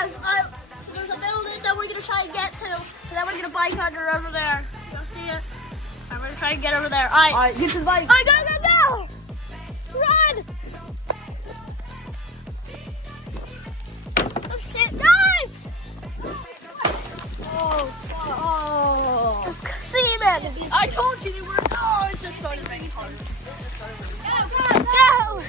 guys, so there's a building that we're gonna try and get to, and then we're gonna bike under over there. You'll see it. I'm gonna try and get over there. Alright, get to the bike. Alright, go! Run! Oh shit, guys! Oh. There's semen! I told you they were. Oh, it's just started raining hard. Go!